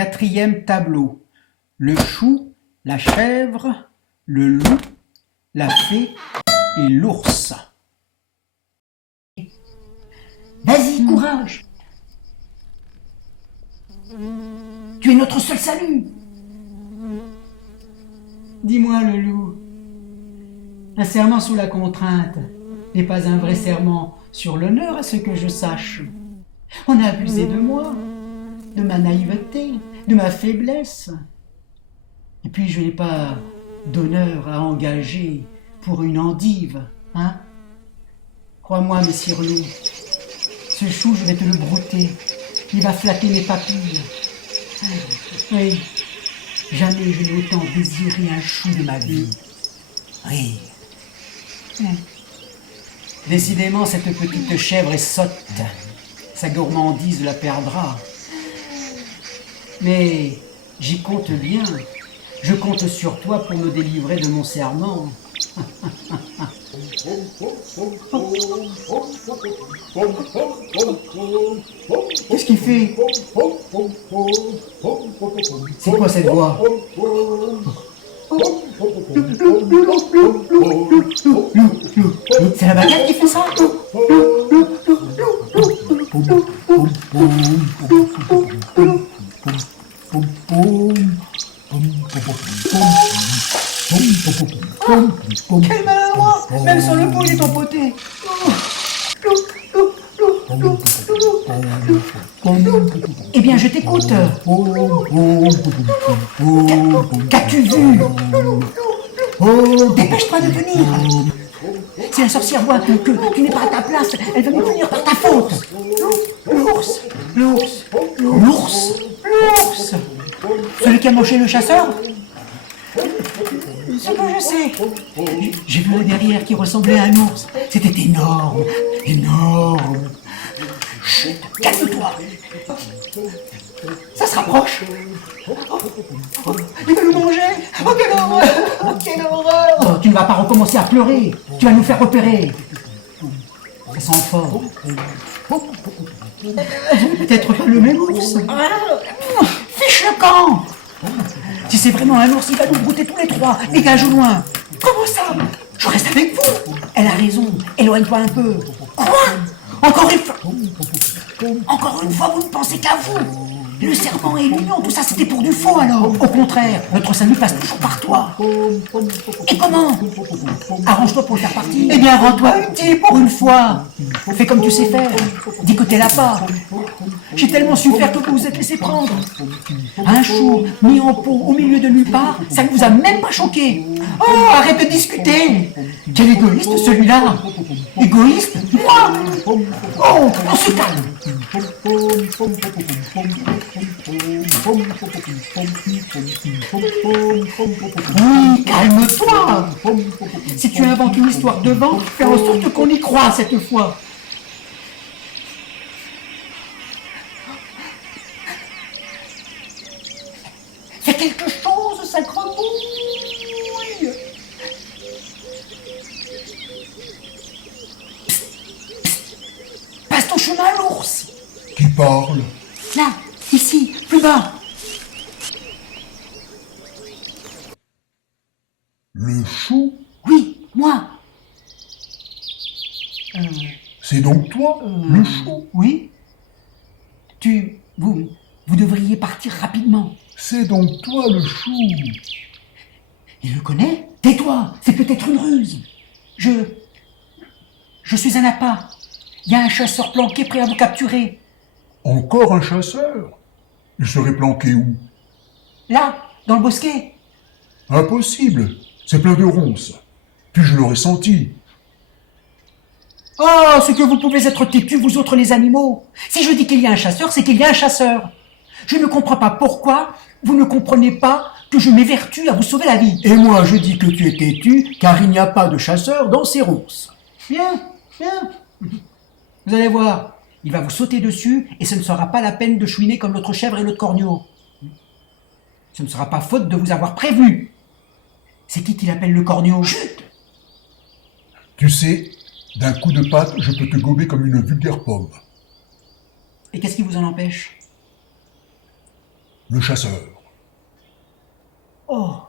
Quatrième tableau. Le chou, la chèvre, le loup, la fée et l'ours. Vas-y, courage. Tu es notre seul salut. Dis-moi, le loup, un serment sous la contrainte n'est pas un vrai serment sur l'honneur à ce que je sache. On a abusé de moi, de ma naïveté, de ma faiblesse. Et puis je n'ai pas d'honneur à engager pour une endive, hein? Crois-moi, messire loup, ce chou, je vais te le brouter. Il va flatter mes papilles. Oui, jamais je n'ai autant désiré un chou de ma vie. Oui. Décidément, cette petite chèvre est sotte. Sa gourmandise la perdra. Mais j'y compte bien. Je compte sur toi pour me délivrer de mon serment. Qu'est-ce qu'il fait? C'est quoi cette voix? C'est la baguette qui fait ça? Quel maladroit! Même sur le pot, il est empoté. Eh bien, je t'écoute. Qu'as-tu vu? Dépêche-toi de venir. Si la sorcière voit que tu n'es pas à ta place, elle va nous punir par ta faute. L'ours, l'ours, l'ours, l'ours. Celui qui a mangé le chasseur? Ce que je sais. J'ai vu un derrière qui ressemblait à un ours. C'était énorme, énorme. Chut, calme-toi. Ça se rapproche. Il va nous manger. Oh, quelle horreur! Oh, quelle horreur! Oh, tu ne vas pas recommencer à pleurer. Tu vas nous faire repérer. Ça sent fort. Peut-être pas le même ours. Fiche le camp! Si c'est vraiment un ours, il va nous brouter tous les trois. Dégage au loin. Comment ça? Je reste avec vous. Elle a raison. Éloigne-toi un peu. Quoi? Encore une fois. Encore une fois, vous ne pensez qu'à vous. Le serment et l'union, tout ça, c'était pour du faux alors. Au contraire, notre salut passe toujours par toi. Et comment? Arrange-toi pour le faire partir. Eh bien, rends-toi utile pour une fois. Fais comme tu sais faire. Dis que t'es là pas. J'ai tellement su faire que vous vous êtes laissé prendre. Un chou mis en pot au milieu de nulle part, ça ne vous a même pas choqué. Oh, arrête de discuter. Quel égoïste celui-là. Égoïste? Moi? Oh, on se calme. Oui, calme-toi. Si tu inventes une histoire de vent, fais en sorte qu'on y croit cette fois. Fais quelque chose, ça grenouille. Passe ton chemin à l'ours. Qui parle? Là, ici, plus bas. Le chou? Oui, moi. C'est donc toi, le chou? Oui. Vous devriez partir rapidement. C'est donc toi, le chou? Il le connaît? Tais-toi, c'est peut-être une ruse. Je suis un appât. Il y a un chasseur planqué prêt à vous capturer. Encore un chasseur? Il serait planqué où? Là, dans le bosquet. Impossible, c'est plein de ronces. Puis je l'aurais senti. Oh, ce que vous pouvez être têtus, vous autres les animaux. Si je dis qu'il y a un chasseur, c'est qu'il y a un chasseur. Je ne comprends pas pourquoi vous ne comprenez pas que je m'évertue à vous sauver la vie. Et moi, je dis que tu es têtu, car il n'y a pas de chasseur dans ces ronces. Bien, bien. Vous allez voir, il va vous sauter dessus, et ce ne sera pas la peine de chouiner comme l'autre chèvre et l'autre corneau. Ce ne sera pas faute de vous avoir prévenu. C'est qui l'appelle le corneau? Chut! Tu sais, d'un coup de patte, je peux te gober comme une vulgaire pomme. Et qu'est-ce qui vous en empêche? le chasseur. Oh,